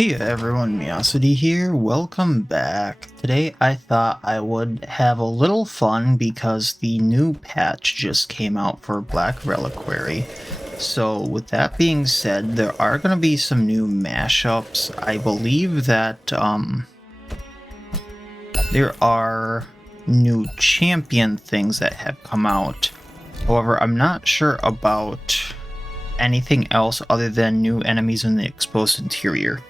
Hey everyone, Miacidae here, welcome back. Today I thought I would have a little fun because the new patch just came out for Black Reliquary. So with that being said, there are going to be some new mashups. I believe that there are new champion things that have come out. However, I'm not sure about anything else other than new enemies in the exposed interior.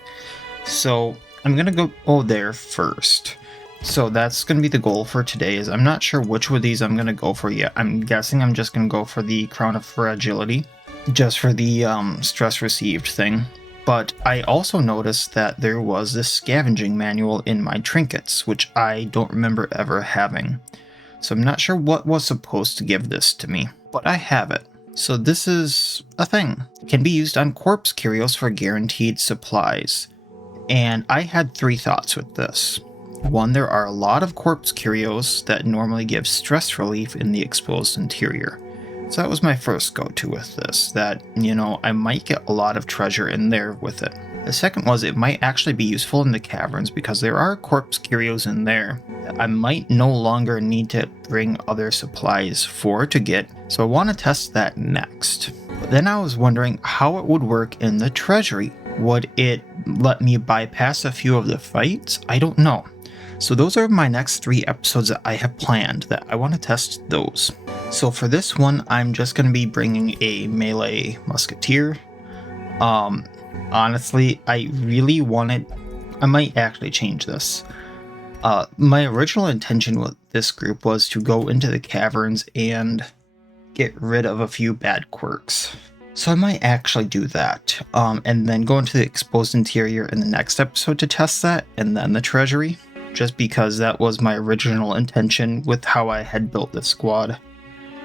So I'm gonna go there first. So that's gonna be the goal for today. Is I'm not sure which of these I'm gonna go for yet. I'm guessing I'm just gonna go for the Crown of Fragility, just for the stress received thing. But I also noticed that there was this scavenging manual in my trinkets, which I don't remember ever having. So I'm not sure what was supposed to give this to me, but I have it. So this is a thing. It can be used on corpse curios for guaranteed supplies. And I had three thoughts with this. One, there are a lot of corpse curios that normally give stress relief in the exposed interior. So that was my first go-to with this, that, you know, I might get a lot of treasure in there with it. The second was it might actually be useful in the caverns because there are corpse curios in there that I might no longer need to bring other supplies for to get, so I want to test that next. But then I was wondering how it would work in the treasury. Would it let me bypass a few of the fights? I don't know. So those are my next 3 episodes that I have planned, that I want to test those. So for this one, I'm just going to be bringing a melee Musketeer. Honestly, I really wanted... I might actually change this. My original intention with this group was to go into the caverns and get rid of a few bad quirks. So I might actually do that, and then go into the exposed interior in the next episode to test that, and then the treasury, just because that was my original intention with how I had built this squad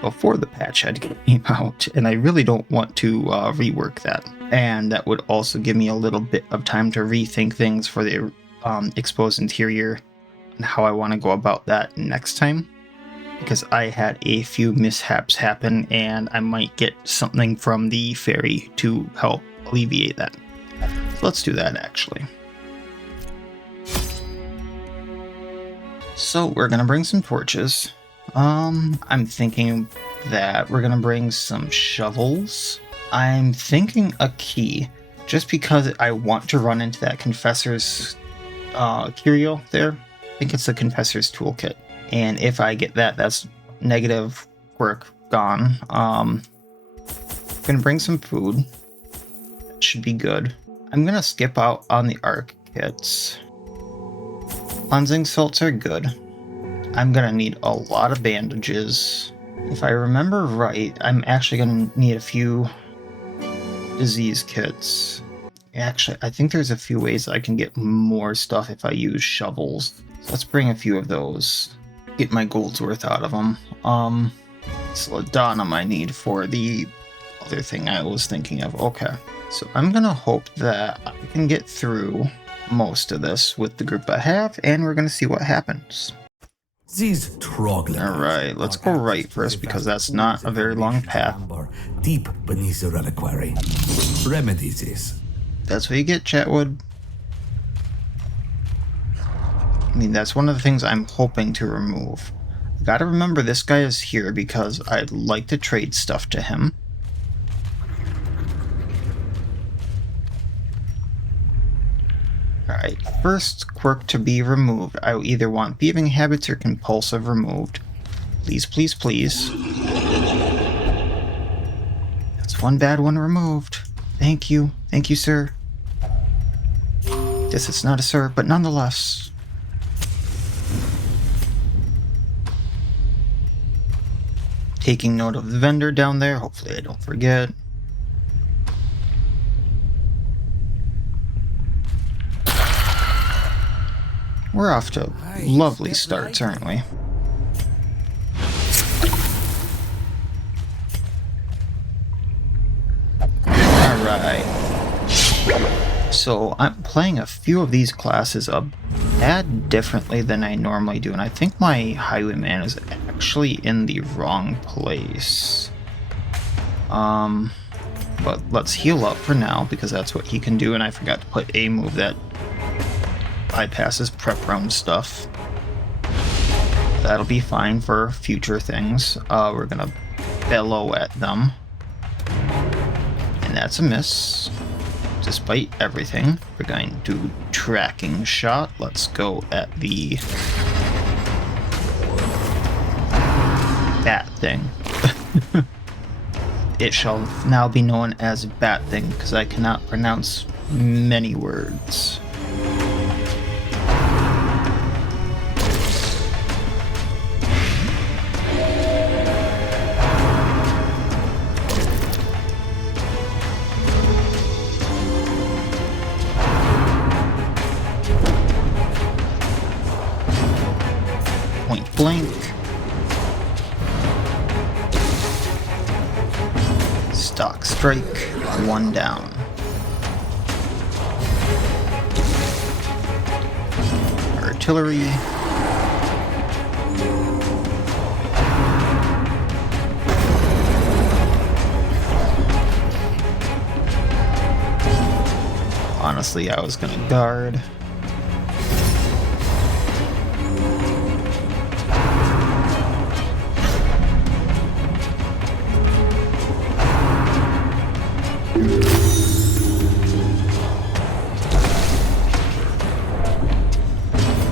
before the patch had came out, and I really don't want to rework that. And that would also give me a little bit of time to rethink things for the exposed interior and how I want to go about that next time. Because I had a few mishaps happen, and I might get something from the fairy to help alleviate that. So let's do that, actually. So we're gonna bring some torches. I'm thinking that we're gonna bring some shovels. I'm thinking a key, just because I want to run into that Confessor's curio there. I think it's the Confessor's toolkit. And if I get that, that's negative quirk gone. I'm gonna bring some food. That should be good. I'm gonna skip out on the arc kits. Cleansing salts are good. I'm gonna need a lot of bandages. If I remember right, I'm actually gonna need a few disease kits. Actually, I think there's a few ways I can get more stuff if I use shovels. So let's bring a few of those. Get my gold's worth out of them. Celadonum I need for the other thing I was thinking of. Okay, so I'm gonna hope that I can get through most of this with the group I have, and we're gonna see what happens. These troglodytes. Alright, let's go right first because that's not a very long path. Deep beneath the reliquary. Remedy this. That's what you get, Chatwood. I mean, that's one of the things I'm hoping to remove. I gotta remember this guy is here because I'd like to trade stuff to him. Alright, first quirk to be removed. I either want thieving habits or compulsive removed. Please, please, please. That's one bad one removed. Thank you. Thank you, sir. Guess it's not a sir, but nonetheless. Taking note of the vendor down there. Hopefully I don't forget. We're off to lovely starts, aren't we? Alright. So I'm playing a few of these classes a tad differently than I normally do, and I think my Highwayman is actually in the wrong place. But let's heal up for now, because that's what he can do, and I forgot to put a move that bypasses prep round stuff. That'll be fine for future things. We're gonna bellow at them. And that's a miss. Despite everything, we're going to do tracking shot. Let's go at the bat thing. It shall now be known as bat thing, because I cannot pronounce many words. Point blank. Stock strike, 1 down. Artillery. Honestly, I was gonna guard.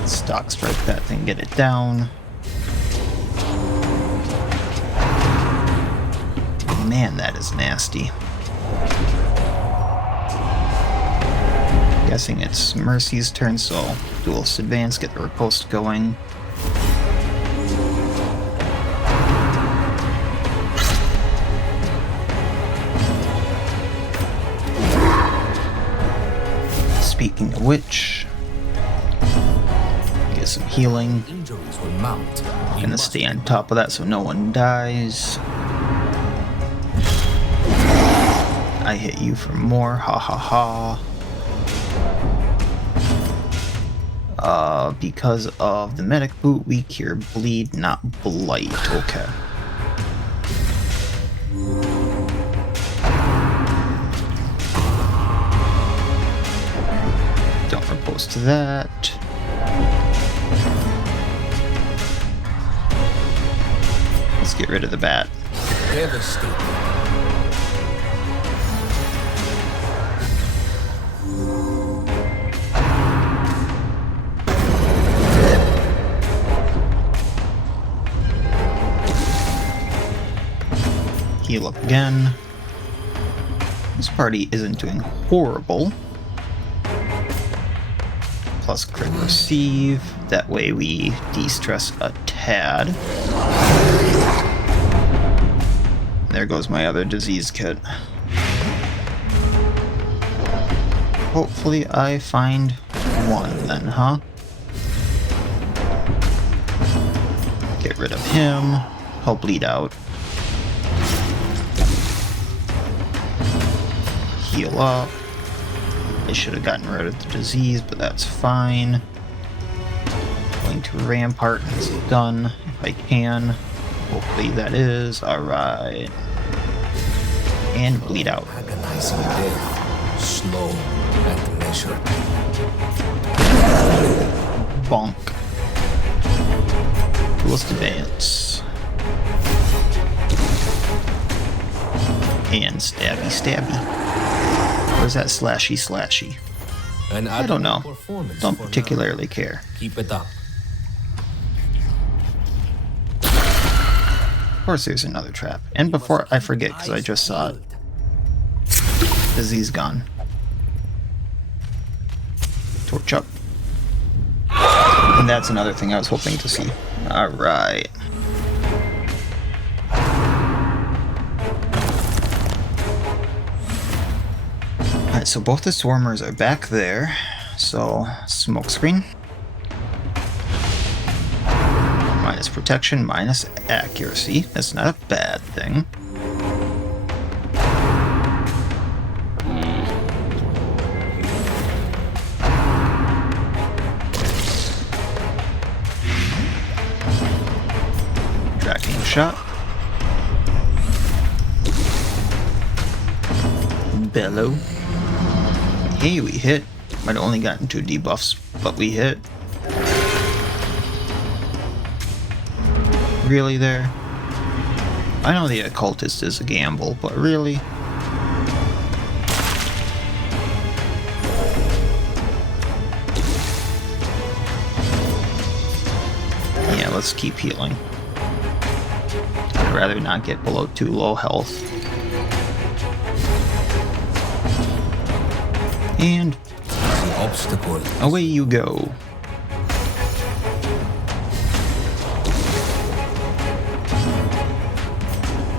Stock strike that thing, get it down. Man, that is nasty. Guessing it's Mercy's turn, so Duelist advance, get the riposte going. Speaking of which, get some healing. Injuries will mount. Gonna stay on top of that so no one dies. I hit you for more, ha ha ha. Because of the medic boot, we cure bleed, not blight. Okay. Don't riposte to that. Let's get rid of the bat. Devastating. Heal up again. This party isn't doing horrible. Plus crit receive. That way we de-stress a tad. There goes my other disease kit. Hopefully I find one then, huh? Get rid of him. He'll bleed out. Heal up. I should have gotten rid of the disease, but that's fine. Going to Rampart and it's done if I can. Hopefully that is. Alright. And bleed out. Agonizing death. Slow and measured. Bonk. Duelist advance. And stabby stabby. Where's that slashy slashy? I don't know. Don't particularly care. Keep it up. Of course there's another trap. And before I forget, because I just saw it. Disease gone. Torch up. And that's another thing I was hoping to see. Alright. Alright, so both the swarmers are back there. So, smoke screen. Minus protection, minus accuracy. That's not a bad thing. Tracking shot. bellow. Hey, we hit. Might have only gotten 2 debuffs, but we hit. Really there? I know the Occultist is a gamble, but really? Yeah, let's keep healing. I'd rather not get below 2 low health. And The obstacle. away you go.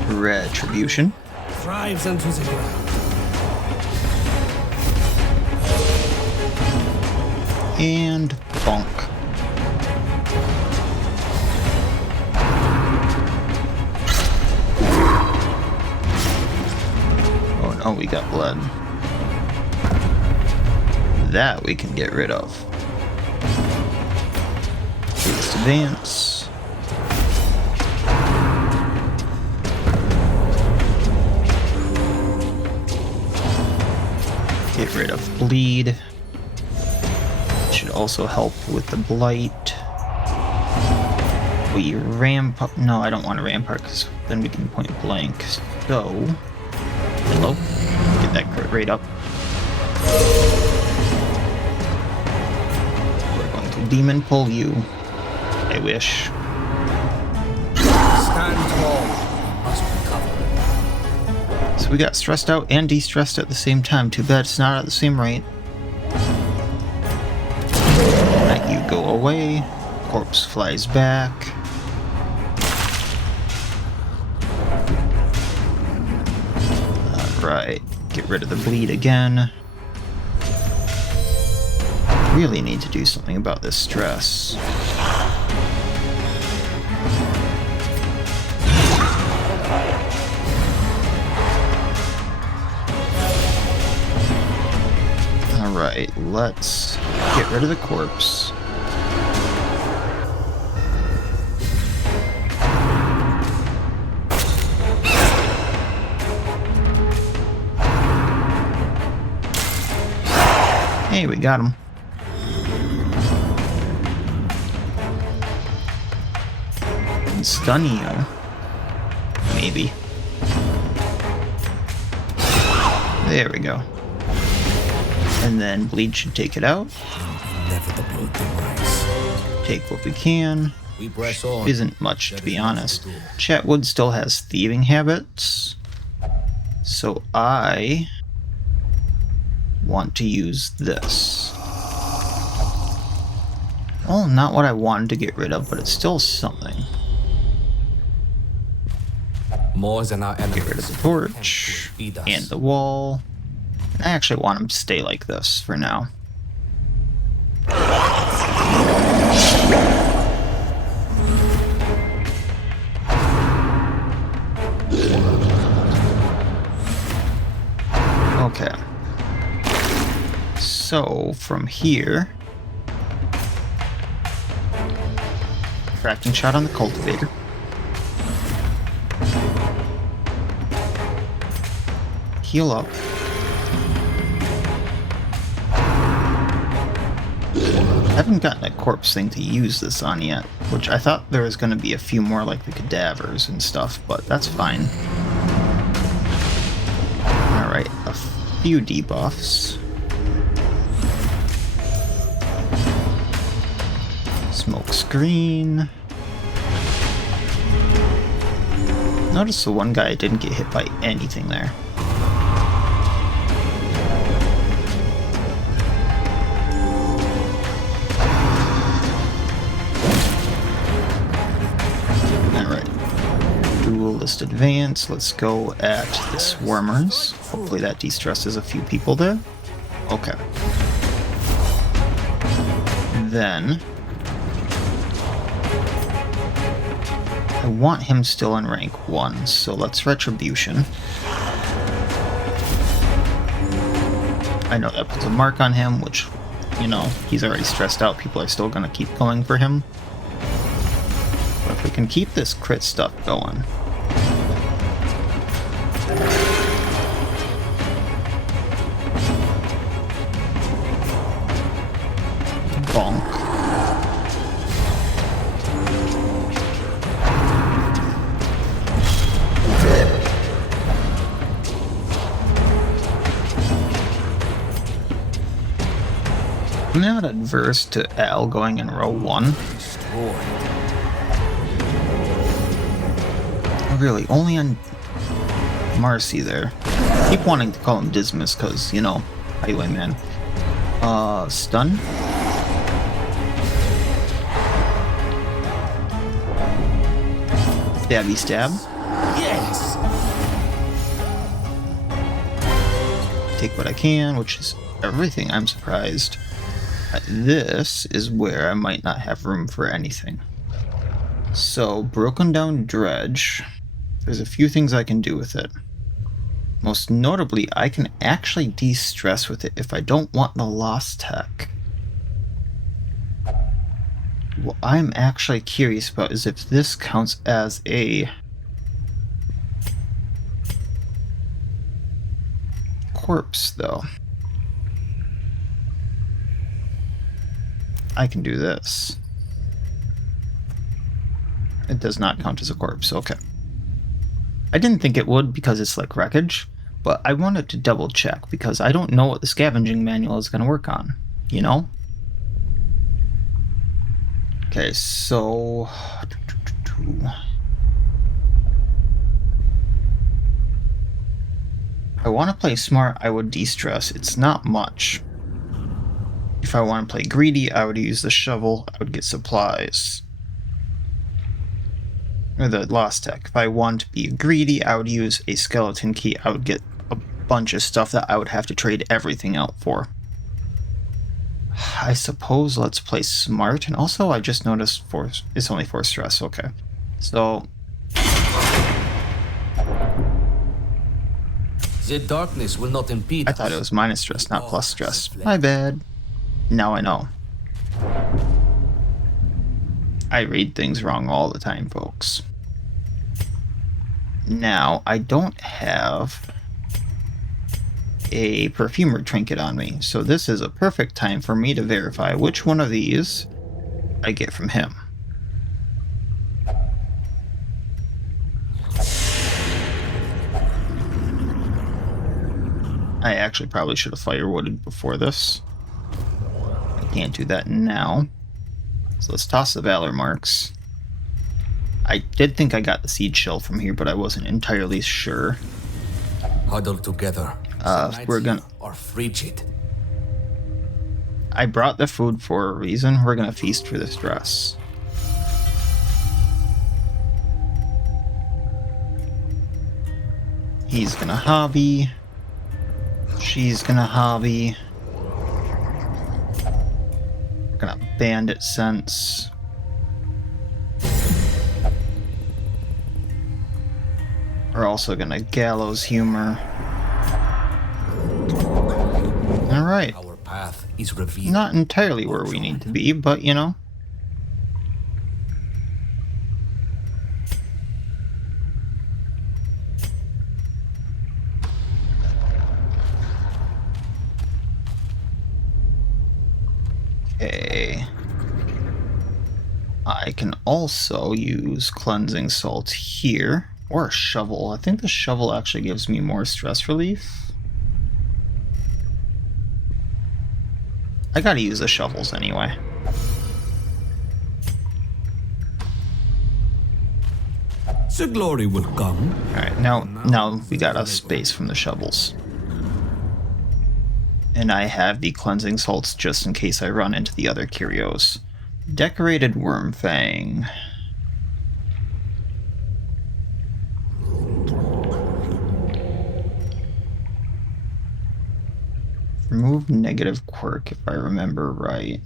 Retribution. Drives into the ground. And bonk. Oh no, we got blood. That we can get rid of. Let's advance. Get rid of bleed. Should also help with the blight. We rampart. No, I don't want to rampart because then we can point blank. So, hello. Get that crit rate up. We're going to demon pull you. I wish. Stand tall. You must recover. So we got stressed out and de-stressed at the same time. Too bad it's not at the same rate. Let you go away. Corpse flies back. Alright, get rid of the bleed again. Really need to do something about this stress. Alright, let's get rid of the corpse. Hey, we got him. And stun you. Maybe. There we go. And then bleed should take it out. Inevitable demise. Take what we can. We press on. Isn't much, to be honest. Chatwood still has thieving habits. So I want to use this. Well, not what I wanted to get rid of, but it's still something. More than our enemies. Get rid of the torch and the wall. I actually want him to stay like this for now. Okay. So, from here... Crafting shot on the cultivator. Heal up. I haven't gotten a corpse thing to use this on yet, which I thought there was going to be a few more like the cadavers and stuff, but that's fine. Alright, a few debuffs. Smoke screen. Notice the one guy didn't get hit by anything there. Duelist advance. Let's go at the swarmers. Hopefully that de-stresses a few people there. Okay. Then I want him still in rank 1, so let's Retribution. I know that puts a mark on him, which, you know, he's already stressed out. People are still gonna keep going for him. But if we can keep this crit stuff going. bunk. I'm not adverse to Al going in row 1. Really, only on Marcy there. I keep wanting to call him Dismas because, you know, Highwayman. Stun? Stabby stab. Yes. Take what I can, which is everything. I'm surprised. This is where I might not have room for anything. So, broken down dredge. There's a few things I can do with it. Most notably, I can actually de-stress with it if I don't want the lost tech. What I'm actually curious about is if this counts as a corpse, though. I can do this. It does not count as a corpse, okay. I didn't think it would because it's like wreckage, but I wanted to double check because I don't know what the scavenging manual is going to work on, you know? Okay, so... If I want to play smart, I would de-stress. It's not much. If I want to play greedy, I would use the shovel. I would get supplies. Or the lost tech. If I want to be greedy, I would use a skeleton key. I would get a bunch of stuff that I would have to trade everything out for. I suppose let's play smart. And also, I just noticed it's only 4 stress. Okay. So... The darkness will not impede. I thought it was minus stress, not plus stress. My bad. Now I know. I read things wrong all the time, folks. Now, I don't have a perfumer trinket on me, so this is a perfect time for me to verify which one of these I get from him. I actually probably should have firewooded before this. I can't do that now. So let's toss the Valor marks. I did think I got the seed shell from here, but I wasn't entirely sure. Huddle together. We're gonna... Or frigid. I brought the food for a reason. We're gonna feast for this dress. He's gonna hobby. She's gonna hobby. We're gonna bandit sense. We're also gonna gallows humor. Alright. Our path is revealed. Not entirely where we need to be, but you know. Okay. I can also use cleansing salt here, or a shovel. I think the shovel actually gives me more stress relief. I gotta use the shovels anyway. The glory will come. Alright, now we got a space from the shovels. And I have the cleansing salts just in case I run into the other curios. Decorated worm fang. Remove negative quirk if I remember right.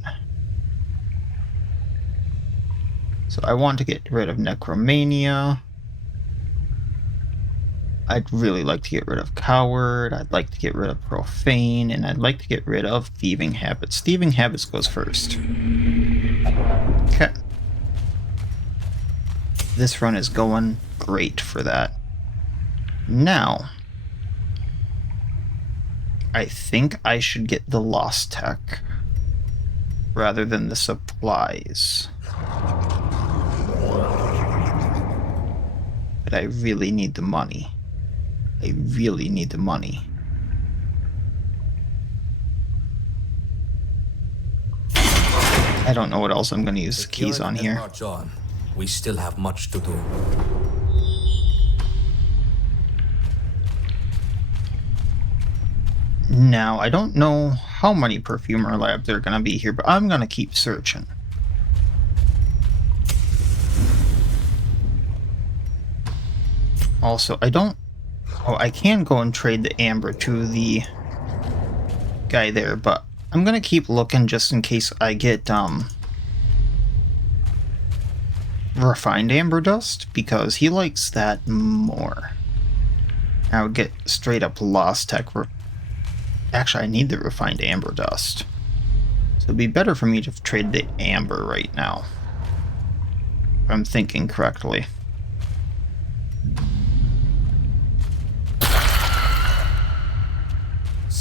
So I want to get rid of necromania. I'd really like to get rid of coward, I'd like to get rid of profane, and I'd like to get rid of thieving habits. Thieving habits goes first. Okay. This run is going great for that. Now, I think I should get the lost tech. rather than the supplies. But I really need the money. I really need the money. I don't know what else I'm going to use the keys on here. March on. We still have much to do. Now, I don't know how many perfumer labs there are going to be here, but I'm going to keep searching. Also, I don't... Oh, I can go and trade the amber to the guy there, but I'm going to keep looking just in case I get refined amber dust, because he likes that more. I would get straight up lost tech. Actually, I need the refined amber dust. So it'd be better for me to trade the amber right now, if I'm thinking correctly.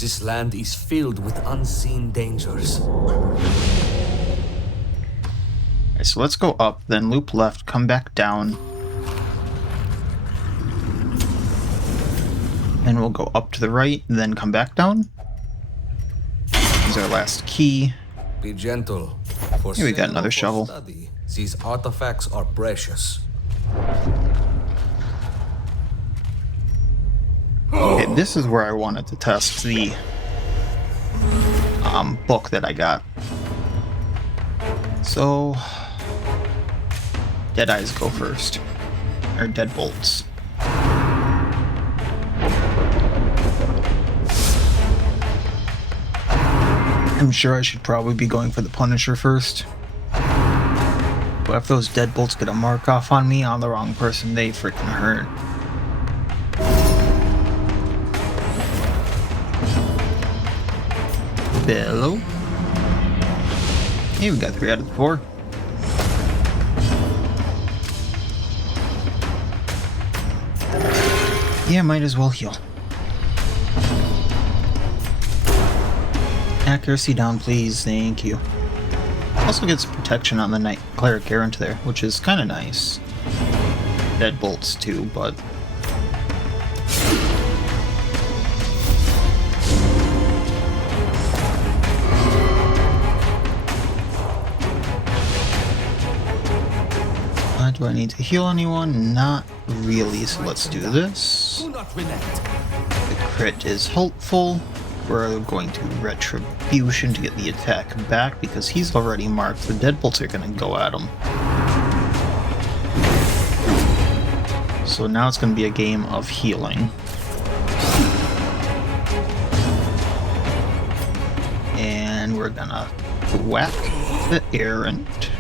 This land is filled with unseen dangers. Okay, so let's go up, then loop left, come back down. And we'll go up to the right, then come back down. Use our last key. Be gentle. For Here we got another for shovel. Study, these artifacts are precious. Okay, this is where I wanted to test the book that I got. So, dead eyes go first, or deadbolts. I'm sure I should probably be going for the Punisher first. But if those deadbolts get a mark off on me, I'm the wrong person, they freaking hurt. Bellow. Hey, we got 3 out of 4. Yeah, might as well heal. Accuracy down, please. Thank you. Also gets protection on the Knight Cleric Errant there, which is kind of nice. Deadbolts too, but... do I need to heal anyone? Not really, so let's do this. The crit is helpful. We're going to Retribution to get the attack back because he's already marked. The deadbolts are going to go at him. So now it's going to be a game of healing. And we're going to whack the errant.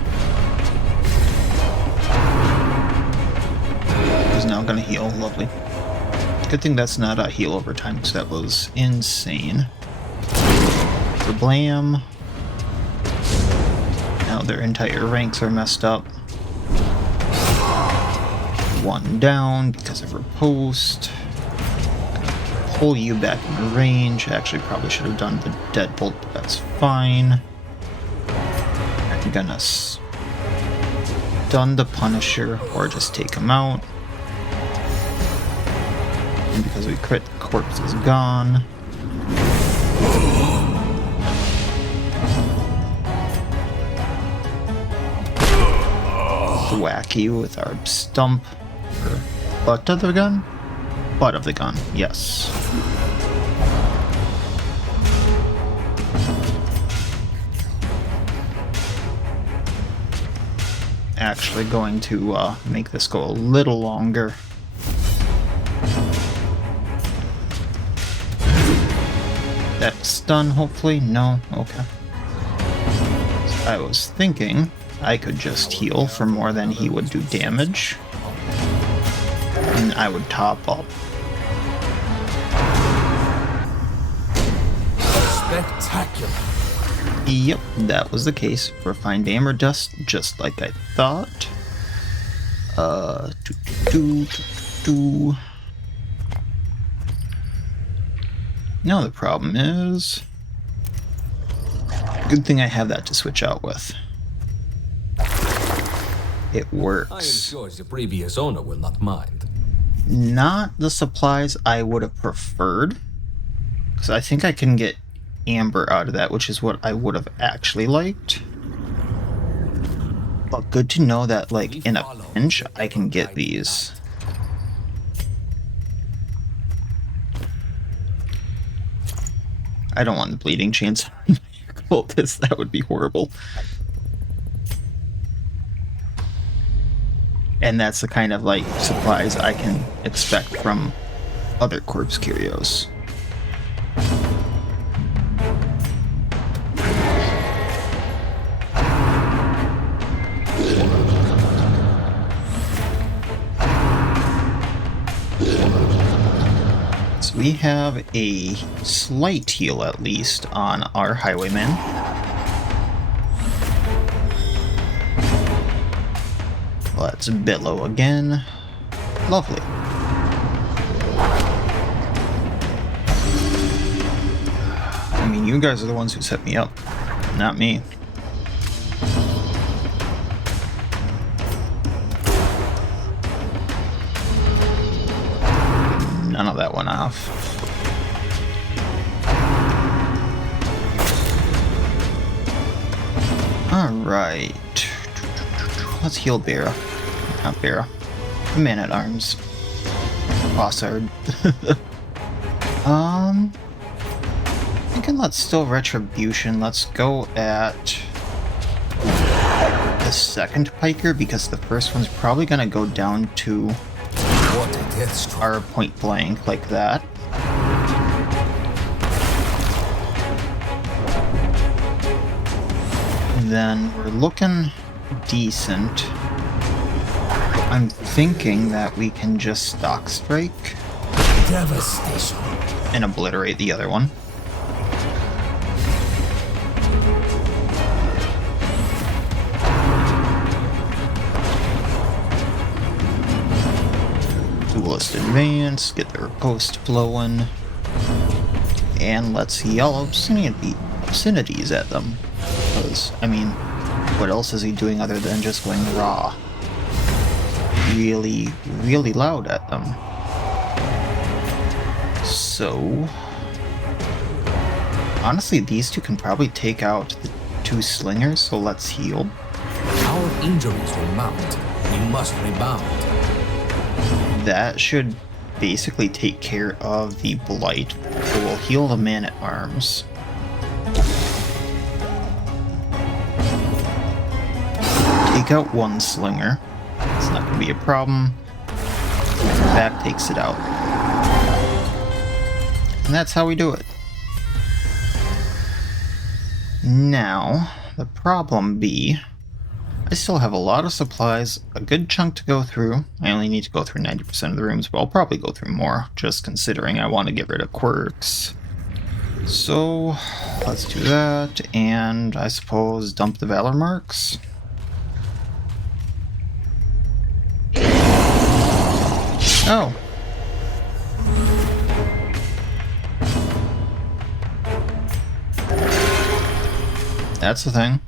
Who's now going to heal. Lovely. Good thing that's not a heal over time, because that was insane. For Blam. Now their entire ranks are messed up. 1 down because of riposte. Pull you back in range. Actually, probably should have done the deadbolt, but that's fine. I'm gonna stun the Punisher or just take him out. And because we crit, the corpse is gone. Whack you with our stump. Or butt of the gun? Butt of the gun, yes. Actually going to make this go a little longer. That stun, hopefully? No? Okay. So I was thinking I could just heal for more than he would do damage. And I would top up. Spectacular. Yep, that was the case. Refined amber dust, just like I thought. Now the problem is Good thing I have that to switch out with. It I am works. sure the previous owner will not mind. Not the supplies I would have preferred. Because I think I can get amber out of that, which is what I would have actually liked. But good to know that, like, in a pinch, I can get these. I don't want the bleeding chains. Occultist, that would be horrible. And that's the kind of, like, supplies I can expect from other corpse curios. So we have a slight heal, at least, on our Highwayman. Let's billow again. Lovely. I mean, you guys are the ones who set me up, not me. None of that went off. Alright. Let's heal Bera. Not Bera. The Man-at-Arms. Bossard. Thinking let's still Retribution. Let's go at the second Piker, because the first one's probably gonna go down to our point blank like that. Then we're looking decent. I'm thinking that we can just stock strike Devastation. and obliterate the other one. Duelist advance, get their post flowing, and let's yell obscenities at them. Because, I mean, what else is he doing other than just going raw? Really, really loud at them. So, honestly, these two can probably take out the two slingers, so let's heal. Our injuries will mount. We must rebound. That should basically take care of the blight, so we'll heal the Man-at-Arms. Take out one slinger. It's not going to be a problem. Back takes it out. And that's how we do it. Now, the problem be, I still have a lot of supplies, a good chunk to go through. I only need to go through 90% of the rooms, but I'll probably go through more, just considering I want to get rid of quirks. So, let's do that, and I suppose dump the Valor Marks. Oh. That's the thing.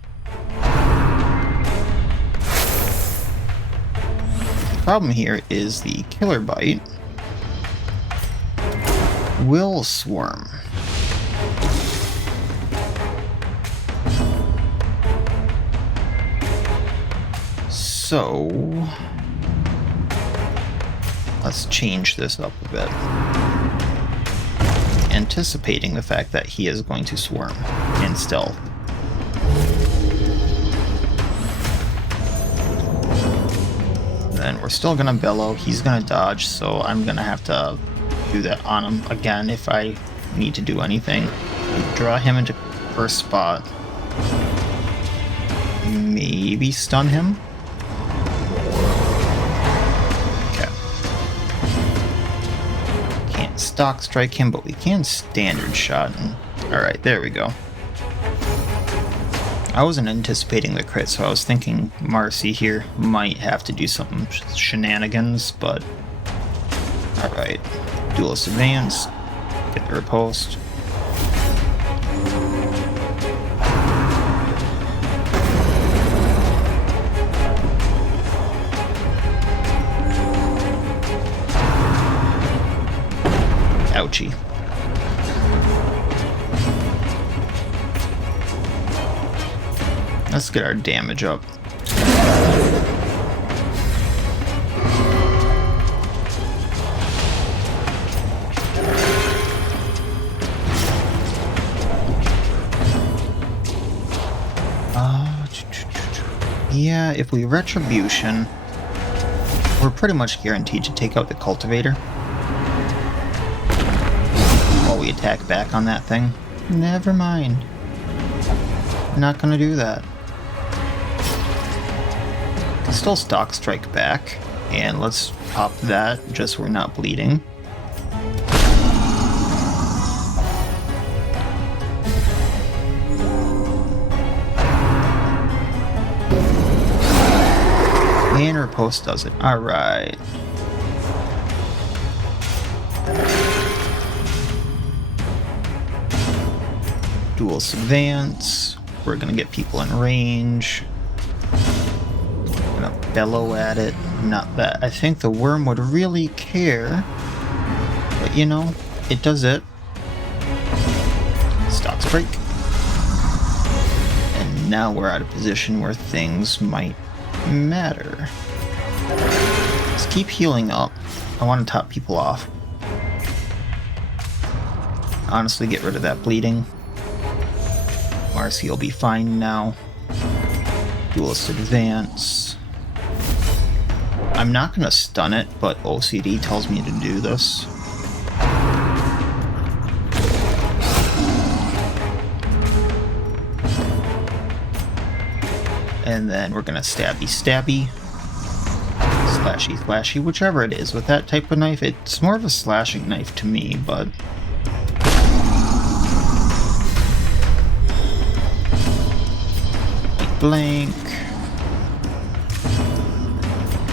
The problem here is the Killer Bite will swarm. So let's change this up a bit, anticipating the fact that he is going to swarm in stealth. Then we're still gonna bellow, he's gonna dodge, so I'm gonna have to do that on him again if I need to do anything. Draw him into first spot. Maybe stun him? Stock strike him, but we can standard shot him. Alright, there we go. I wasn't anticipating the crit, so I was thinking Marcy here might have to do some shenanigans, but alright. Duelist advance, get the riposte. Ouchie. Let's get our damage up. Yeah, if we Retribution, we're pretty much guaranteed to take out the Cultivator while we attack back on that thing. Never mind. Not gonna do that. Can still Stock Strike back, and let's pop that just so we're not bleeding. And Riposte does it. Alright. Dual Advance. We're gonna get people in range. Gonna bellow at it. Not that I think the worm would really care. But you know, it does it. Stocks break. And now we're at a position where things might matter. Let's keep healing up. I want to top people off. Honestly, get rid of that bleeding. Marcy will be fine now. Duelist Advance. I'm not going to stun it, but OCD tells me to do this. And then we're gonna stabby stabby, slashy slashy, whichever it is. With that type of knife, it's more of a slashing knife to me, but blank,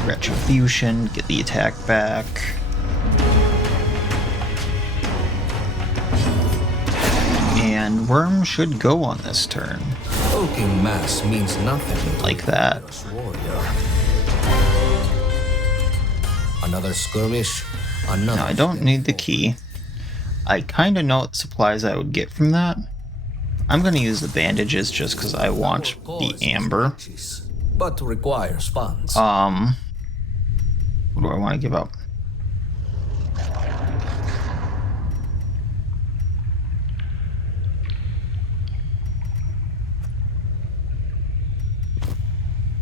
Retribution, get the attack back. And Worm should go on this turn. Hulking mass means nothing. Like that. Another skirmish. Another. Now, I don't need the key. I kind of know what supplies I would get from that. I'm going to use the bandages just because I want the amber. But requires funds. What do I want to give up?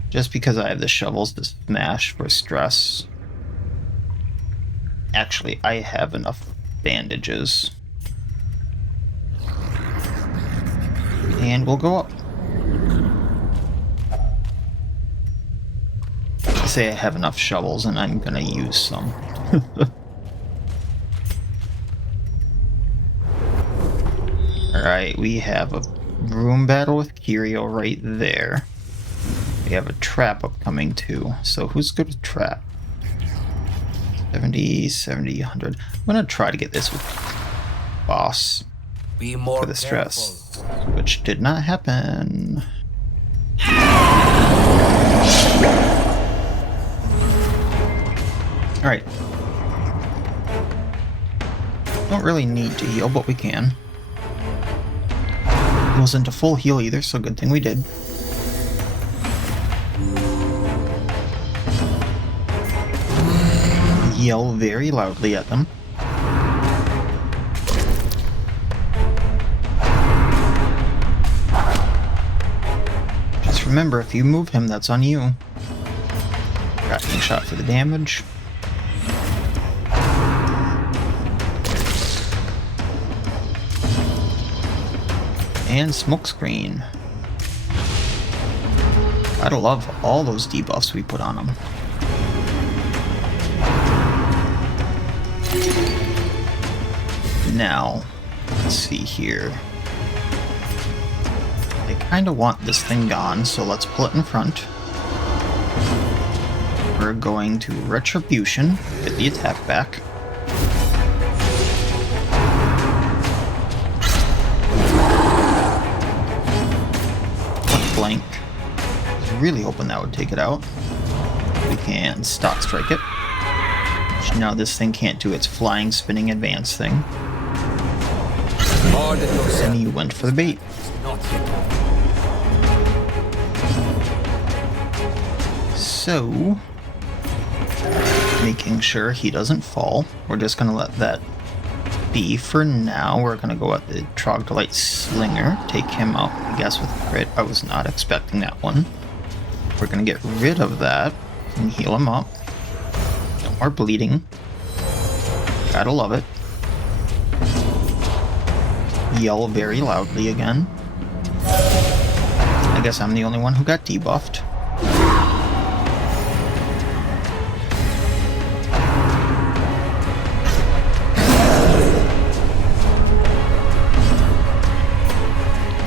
Just because I have the shovels to smash for stress. Actually, I have enough bandages. And we'll go up. I say I have enough shovels and I'm gonna use some. Alright, we have a room battle with Kirio right there. We have a trap upcoming too. So who's good with trap? 70, 70, 100. I'm gonna try to get this with boss Be more for the stress, which did not happen. Alright. Don't really need to heal, but we can. It wasn't a full heal either, so good thing we did. Yell very loudly at them. Just remember, if you move him, that's on you. Cracking shot for the damage. And smokescreen. Gotta love all those debuffs we put on them. Now, let's see here. I kind of want this thing gone, so let's pull it in front. We're going to Retribution, get the attack back. Blank. I was really hoping that would take it out. We can stock strike it. No, this thing can't do its flying, spinning advance thing. And you went for the bait. So, making sure he doesn't fall. We're just going to let that be for now. We're going to go at the Troglodyte Slinger, take him out, I guess, with crit. I was not expecting that one. We're going to get rid of that and heal him up. No more bleeding. Gotta love it. Yell very loudly again. I guess I'm the only one who got debuffed.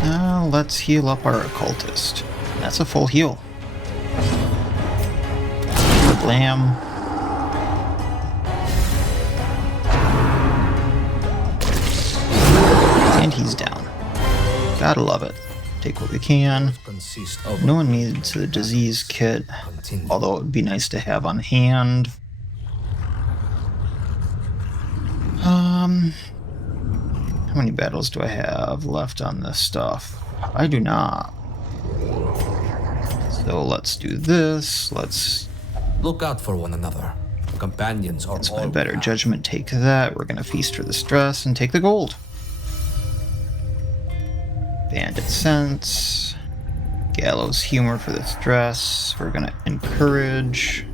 Now let's heal up our Occultist. That's a full heal. Blam. And he's down. Gotta love it. Take what we can. No one needs a disease kit, although it would be nice to have on hand. How many battles do I have left on this stuff? I do not. So let's do this. Let's look out for one another. Companions are all. My better judgment. Take that. We're gonna feast for the stress and take the gold. Bandit sense. Gallows humor for the stress. We're gonna encourage.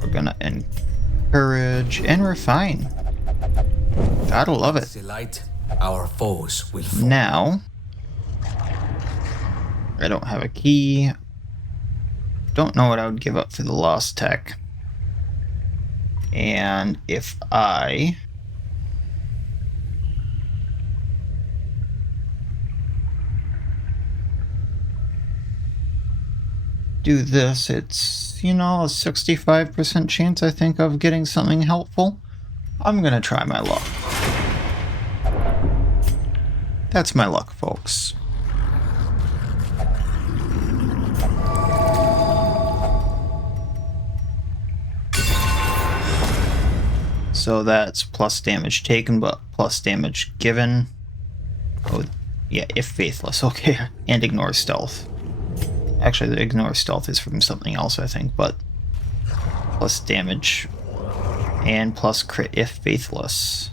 We're gonna encourage and refine. Gotta love it. Our foes will fall. Now, I don't have a key. Don't know what I would give up for the lost tech. And if I do this, it's, you know, a 65% chance, I think, of getting something helpful. I'm gonna try my luck. That's my luck, folks. So that's plus damage taken, but plus damage given. Oh, yeah, if faithless, okay. And ignore stealth. Actually, the ignore stealth is from something else, I think, but plus damage and plus crit if faithless.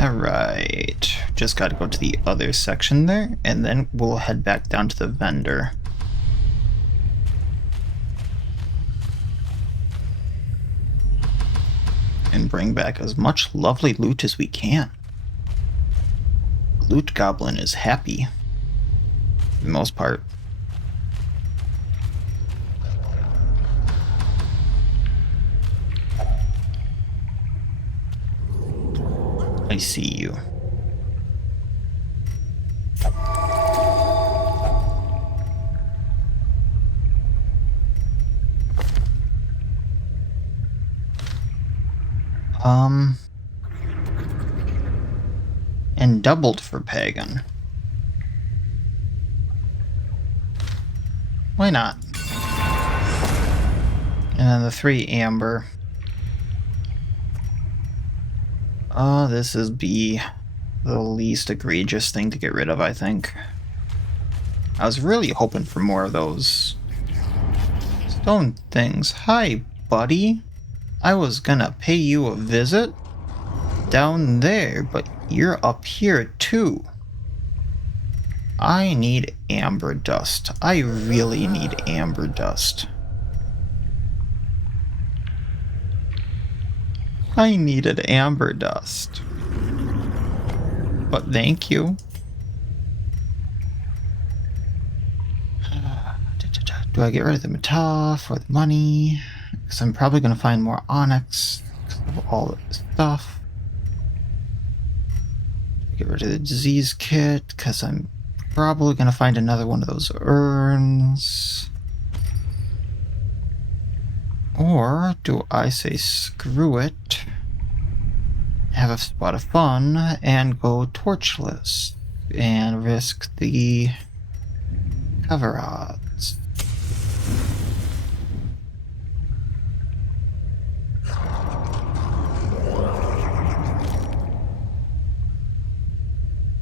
Alright, just gotta go to the other section there, and then we'll head back down to the vendor. And bring back as much lovely loot as we can. Loot Goblin is happy, for the most part. I see you. And doubled for Pagan. Why not? And then the 3 amber. This is the least egregious thing to get rid of, I think. I was really hoping for more of those stone things. Hi, buddy. I was gonna pay you a visit down there, but you're up here too. I need amber dust. I really need amber dust. I needed amber dust. But thank you. Do I get rid of the metal for the money? Because I'm probably going to find more onyx because of all of this stuff. Get rid of the disease kit because I'm probably going to find another one of those urns. Or do I say screw it, have a spot of fun, and go torchless? and risk the Caverns.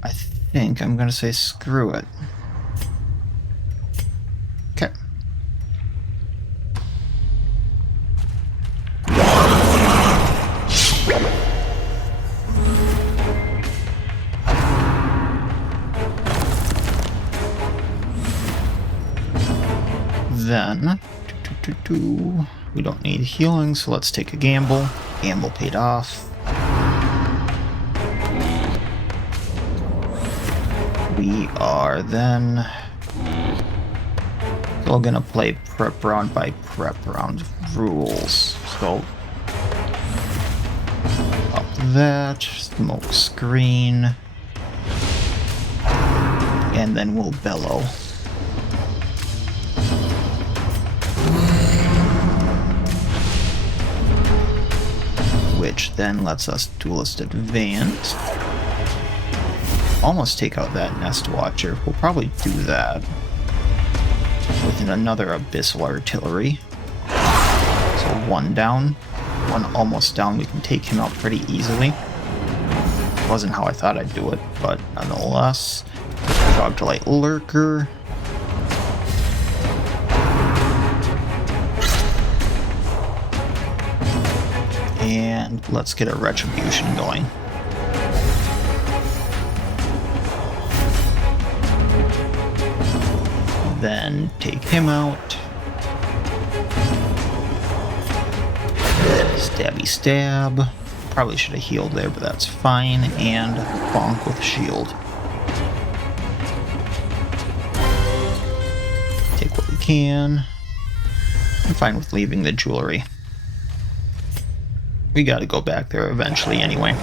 I think I'm gonna say screw it. Okay. Then, we don't need healing, so let's take a gamble. Gamble paid off. We are then still gonna play prep round by prep round rules. So, up that, smoke screen, and then we'll bellow. Which then lets us duelist advance. Almost take out that Nest Watcher. We'll probably do that with another Abyssal Artillery. So one down, one almost down. We can take him out pretty easily. Wasn't how I thought I'd do it, but nonetheless. Troglodyte Lurker. And let's get a Retribution going. Then take him out. Stabby stab. Probably should have healed there, but that's fine. And bonk with shield. Take what we can. I'm fine with leaving the jewelry. We gotta go back there eventually anyway.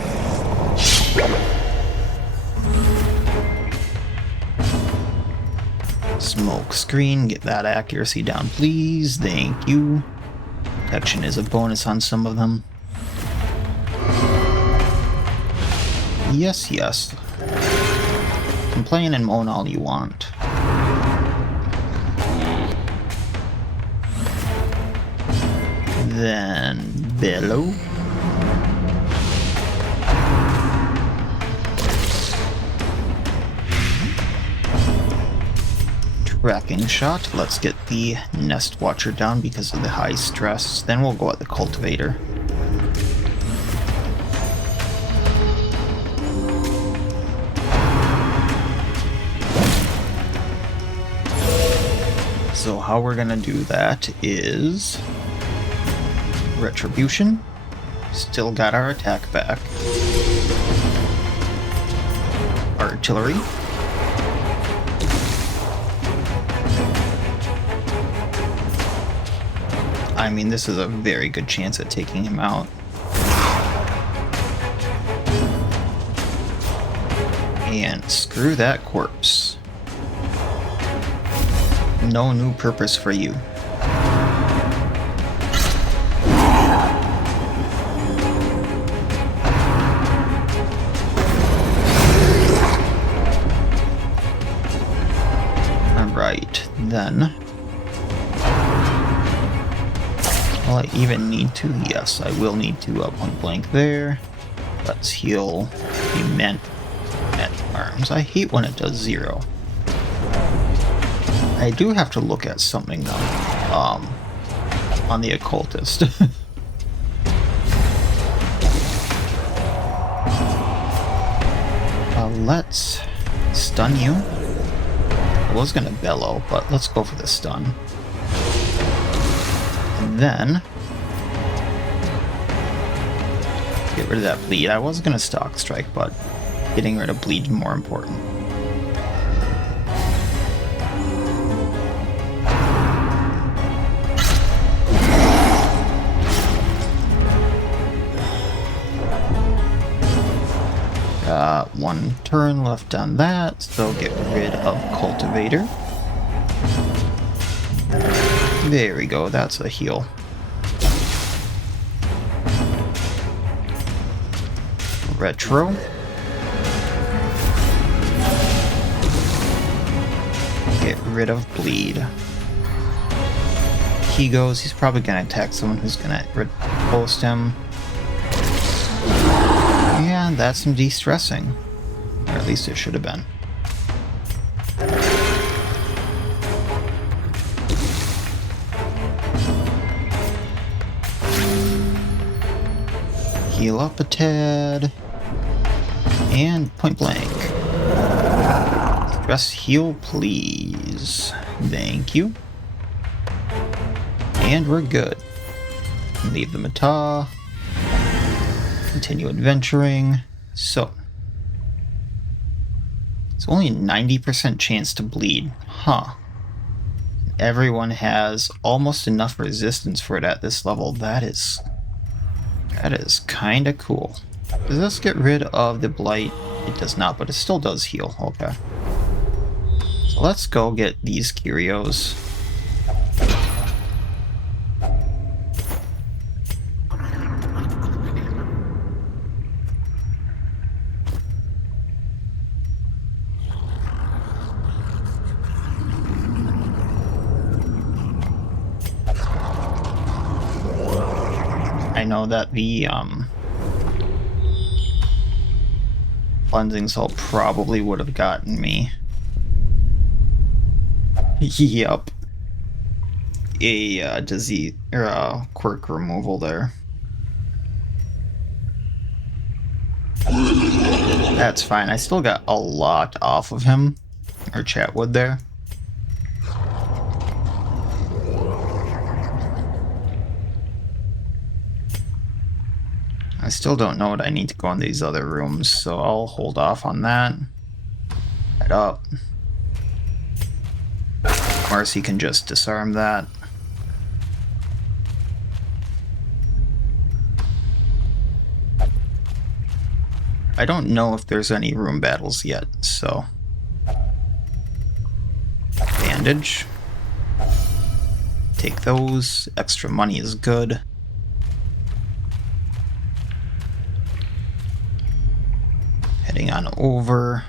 Smoke screen, get that accuracy down please, thank you. Protection is a bonus on some of them. Yes, yes. Complain and moan all you want. Then bellow. Tracking shot. Let's get the Nest Watcher down because of the high stress. Then we'll go at the Cultivator. So how we're gonna do that is Retribution. Still got our attack back. Artillery. I mean, this is a very good chance at taking him out. And screw that corpse. No new purpose for you. Alright, then. Will I even need to? Yes, I will need to point blank there. Let's heal the men at arms. I hate when it does 0. I do have to look at something though, on the Occultist. Let's stun you. I was gonna bellow, but let's go for the stun. And then get rid of that bleed. I was gonna stock strike, but getting rid of bleed is more important. One turn left on that, so get rid of Cultivator. There we go, that's a heal. get rid of bleed. He goes, he's probably going to attack someone who's going to post him. And that's some de-stressing. Or at least it should have been. Heal up a tad. And point blank. Stress heal, please. Thank you. And we're good. Leave the Mata. Continue adventuring. So. It's only a 90% chance to bleed. Huh. Everyone has almost enough resistance for it at this level. That is kinda cool. Does this get rid of the blight? It does not, but it still does heal. Okay. So let's go get these curios. I know that the cleansing salt probably would have gotten me. Yep. A disease or a quirk removal there. That's fine. I still got a lot off of him, or Chatwood there. I still don't know what I need to go in these other rooms, so I'll hold off on that. Head up. Marcy can just disarm that. I don't know if there's any room battles yet, so... Bandage. Take those. Extra money is good. Heading on over.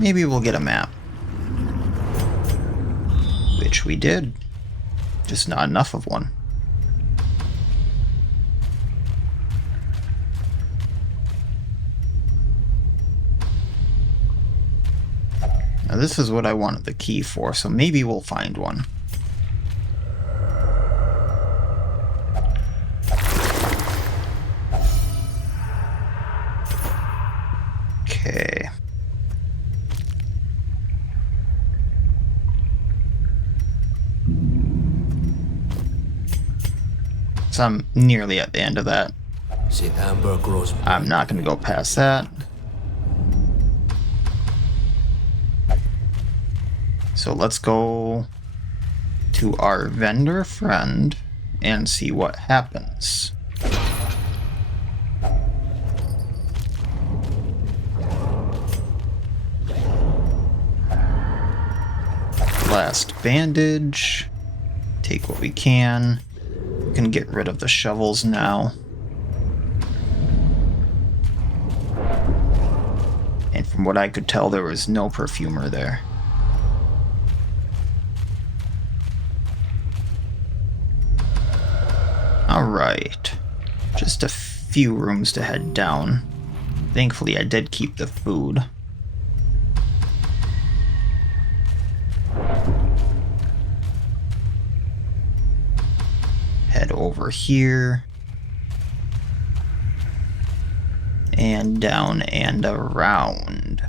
Maybe we'll get a map. Which we did. Just not enough of one. Now this is what I wanted the key for, so maybe we'll find one. Okay. So I'm nearly at the end of that. I'm not going to go past that. So let's go to our vendor friend and see what happens. Last bandage. Take what we can. We can get rid of the shovels now. And from what I could tell, there was no perfumer there. Alright. Just a few rooms to head down. Thankfully, I did keep the food. Head over here. And down and around.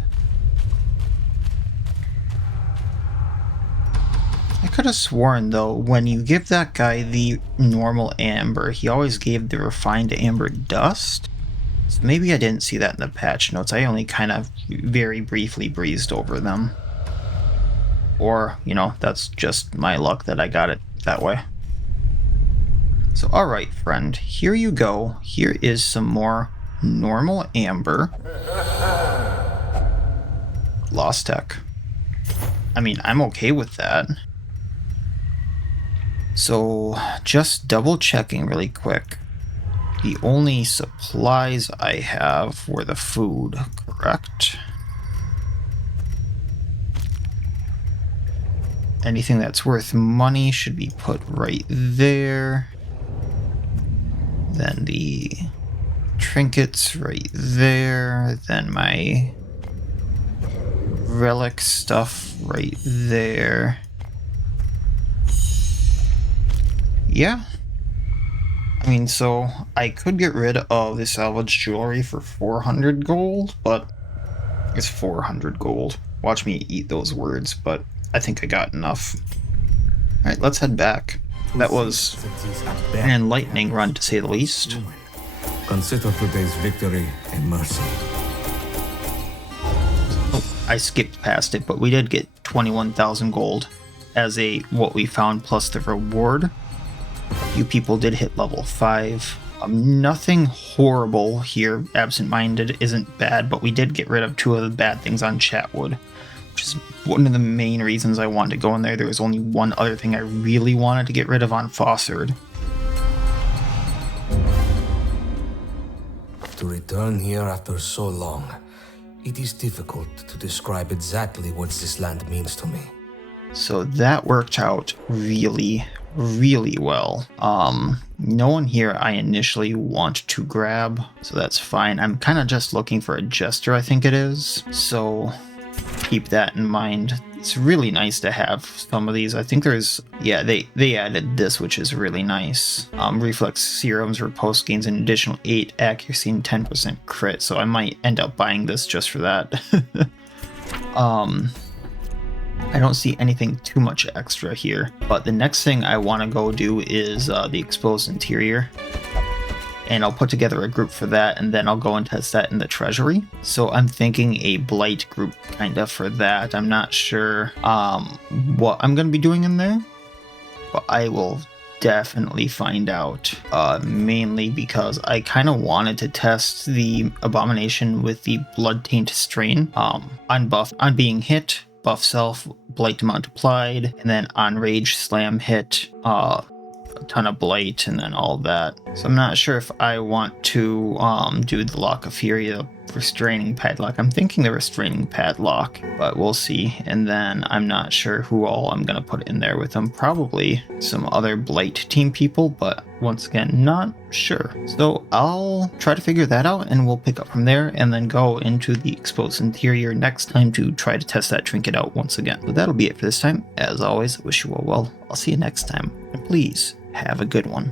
I could have sworn, though, when you give that guy the normal amber, he always gave the refined amber dust. So maybe I didn't see that in the patch notes. I only kind of very briefly breezed over them. Or, you know, that's just my luck that I got it that way. So, alright, friend, here you go. Here is some more normal amber. Lost tech. I mean, I'm okay with that. So, just double checking really quick. The only supplies I have were the food, correct? anything that's worth money should be put right there. Then the trinkets right there. Then my relic stuff right there. Yeah. I mean, so I could get rid of the salvage jewelry for 400 gold, but it's 400 gold. Watch me eat those words, but I think I got enough. Alright, let's head back. That was an enlightening run, to say the least. Consider today's victory a mercy. Oh, I skipped past it, but we did get 21,000 gold as a what we found plus the reward. A few people did hit level 5. Nothing horrible here. Absent-minded isn't bad, but we did get rid of 2 of the bad things on Chatwood, which is one of the main reasons I wanted to go in there. There was only one other thing I really wanted to get rid of on Fossard. To return here after so long, it is difficult to describe exactly what this land means to me. So that worked out really well. No one here I initially want to grab, so that's fine. I'm kind of just looking for a jester, I think it is. So keep that in mind. It's really nice to have some of these. I think there's, yeah, they added this, which is really nice. Reflex serums or post gains an additional 8 accuracy and 10% crit, so I might end up buying this just for that. I don't see anything too much extra here, but the next thing I want to go do is the exposed interior, and I'll put together a group for that, and then I'll go and test that in the treasury. So I'm thinking a blight group kind of for that. I'm not sure what I'm going to be doing in there, but I will definitely find out, mainly because I kind of wanted to test the abomination with the blood taint strain on being hit, buff self, blight multiplied, and then on rage slam hit, a ton of blight, and then all that. So I'm not sure if I want to do the Lock of Fury, the restraining padlock. I'm thinking the restraining padlock, but we'll see. And then I'm not sure who all I'm gonna put in there with them. Probably some other blight team people, but once again, not sure. So I'll try to figure that out, and we'll pick up from there and then go into the exposed interior next time to try to test that trinket out once again. So that'll be it for this time. As always, I wish you all well. I'll see you next time, and please have a good one.